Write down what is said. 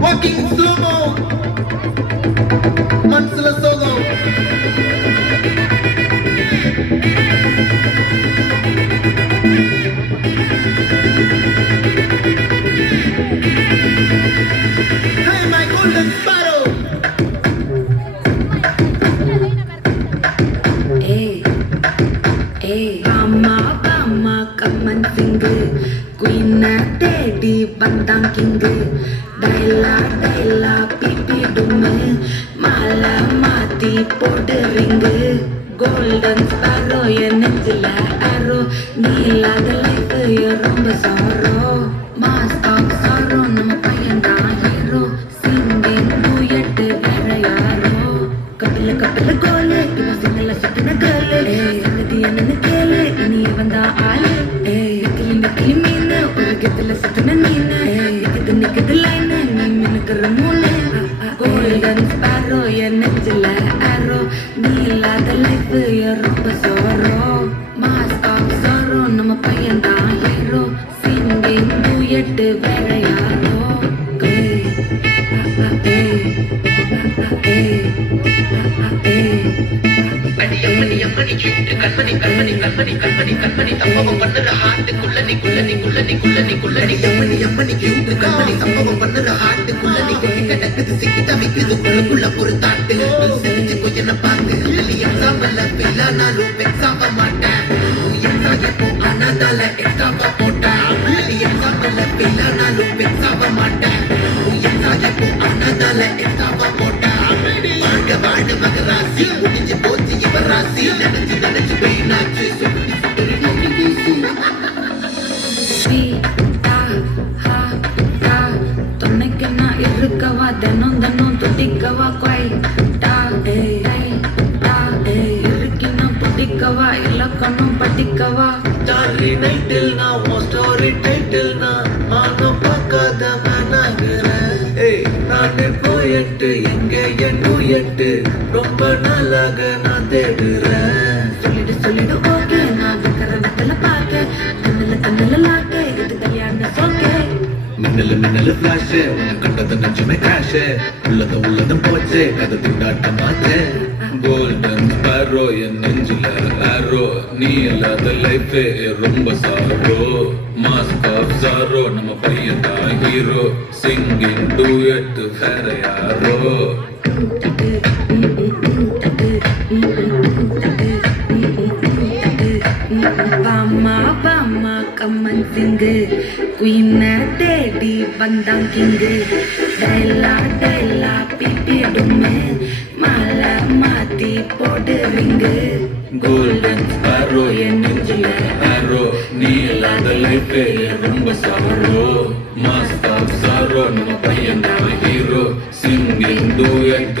Walking sumo, Mansala solo. Hey, my golden sparrow. Bama bama come and sing. Queen daddy bandang king. Daila daila pipi dume. Mala mati podu ring. Golden sparrow ya nechila arrow. Neela the life ya romba sorrow. Mask of sorrow nama payan da hero. Singing duet vera yaro. Kapila kapila gole iva singala sitna gale. Sangati enna kele ini vanda aale. Nikili nikili meena oru gedala sitna neena. Nikidi line nee minakara moole. Golden sparrow ya nechila arrow. Neela the life ya romba sorrow. Mask of sorrow nama payan da hero. Singing duet vera yaro. அடியம்மணி cute கண்மணி சம்பவம் பண்ணுற ஹார்ட்டுக்குள்ள நீ அம்மணி cute கண்மணி சம்பவம் பண்ணுற ஹார்ட்டுக்குள்ள நீ கொட்டி கிடக்குது சிக்கி தவிக்குது உள்ளுக்குள்ள ஒரு தாட்டு செஞ்சு கொய்யன பார்த்து எக்ஸாம்பிள் ஃபெயிலானாலும் வெக்ஸ் ஆக மாட்டேன் எப்போ ஆனாதால எக்ஸாவா போட்டேன் எக்ஸாம்பிள் ஃபெயிலானாலும் வெக்ஸ் ஆக மாட்டேன் எப்போ ஆனாதால எக்ஸாவா போட்டேன் வாழ்க மகராசி முடிஞ்சு போச்சு இவர் ராசி நினைச்சு பெயினாச்சு துணைக்கு நான் இருக்கவா தினம் தினம் துடிக்கவா குவைட்டா இருக்கினா பிடிக்கவா இலக்கணம் படிக்கவா Starry night till now, story title na மானம் பார்க்காத மனாகிறேன். நானே போயிட்டு எங்க என் டூயட்டு ரொம்ப நாளாக நான் தேடுறேன். சொல்லிடு ஓகே நான் வைக்கிற வெத்தல பார்க்க கண்ணுல லாக்க இது கல்யாண சோக்கே மின்னலு ஃபிளாஷ் உன்னை கண்டது நெஞ்சுமே கிராஷ் உள்ளதும் போச்சு கதை திண்டாட்டமாச்சு கோல்டன் ஸ்பாரோ என் நெஞ்சில ஆரோ நீ இல்லாத லைஃப் ரொம்ப சாரோ மாஸ்க் ஆஃப் சாரோ நம்ம பையன் தான் ஹீரோ சிங்கிங் டூயட் வேற யாரோ Bama bama come and sing. Queen daddy bandang king. Daila pipi dume. Mala mati podu ring. Golden sparrow என் நெஞ்சில arrow நீ இல்லாத லைஃப் ரொம்ப சாரோ மாஸ்க் ஆஃப் சாரோ நம்ம பையன் தான் ஹீரோ சிங்கிங் டூயட்